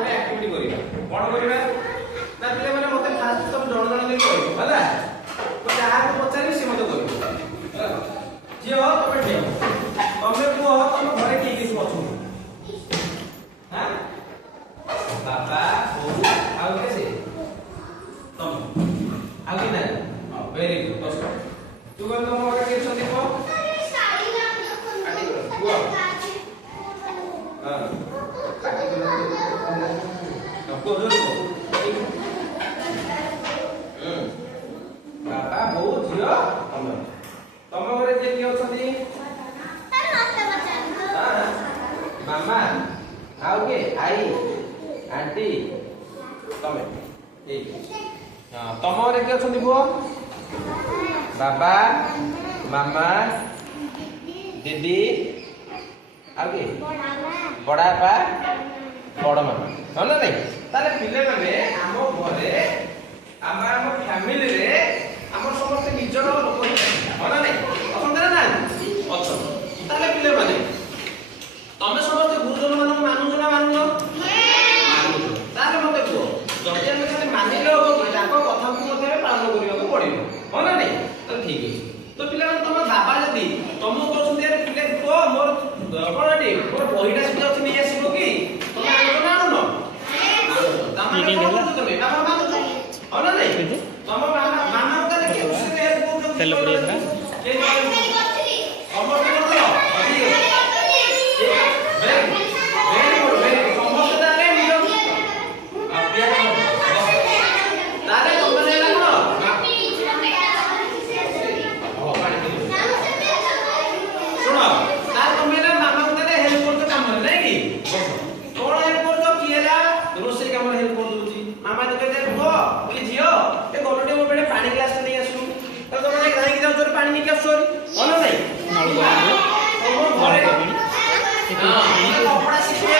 ଗୋଟେ ଆକ୍ଟିଭିଟି କରିବା କଣ କରିବା ନା ପିଲା ମାନେ ମତେ ଫାଷ୍ଟ ତମ ଜଣ ଜଣ ଦେଇ କହିବ ହେଲା ତ ଯାହାକୁ ପଚାରିବି ସେ ମତେ କହିବ ଝିଅ ତମେ ଠିଅ ତମେ କୁହ ତମ ଘରେ କିଏ କିଏ ସବୁ ଅଛନ୍ତି ହାଁ ବାପା ବୋଉ ଆଉ କିଏ ସେ ତମେ ଆଉ କିଏ ନାହିଁ ଭେରି ଗୁଡ୍ ବସ ତୁ କହିଲ ତମ ଘରେ କିଏ ଅଛନ୍ତି କୁହ बाबा बो झियो तम घरे किए किए अछंती मामा आउ के आई आंटी तमे ठीक हां तम घरे किए अछंती बुआ बाबा मामा दीदी आगे बड़ा बा बड़ मामा हो ना नहीं ताले पिले माने हमो घरे आम फैमिली रे आम समस्त निजर लोक हो ना नहीं असंदर ना अच्छा ताले पिले माने तमे समस्त गुरुजन मान मानु ना मानु ताले मते को जदि हम खाली मानिले हो ताको कथा को मते पालन करियो को पड़िबो हो ना नहीं तो ठीक है तो पिले माने तम बाबा जदी तम कहउछन यार पिले को मोर कोनटी मोर बहिटा सिद्धि अछि नै आसीबो की तमे आनो ना आनो तमे कोन तमे बाबा मानु अना नहीं तम मामा मामा का के उसने हेल्प को तेल पड़िया के समस्त कर दो वेरी गुड समस्त दाने नियो अभ्या दाने तुम ने लागो हो पानी सुनो ता तुम ने मामा को ने हेल्प करतो काम नहीं की तोड़ हेल्प करतो किएला रोसे काम हेल्प कर दूची मामा तो कहते हो बोली झियो ए गोलटे मो बेटे पानी ग्लास नहीं आसु तो तुम ने गाई के जाऊ तोर पानी नहीं आसु बोलो नहीं नळ घरे हां कपड़ा सिखिए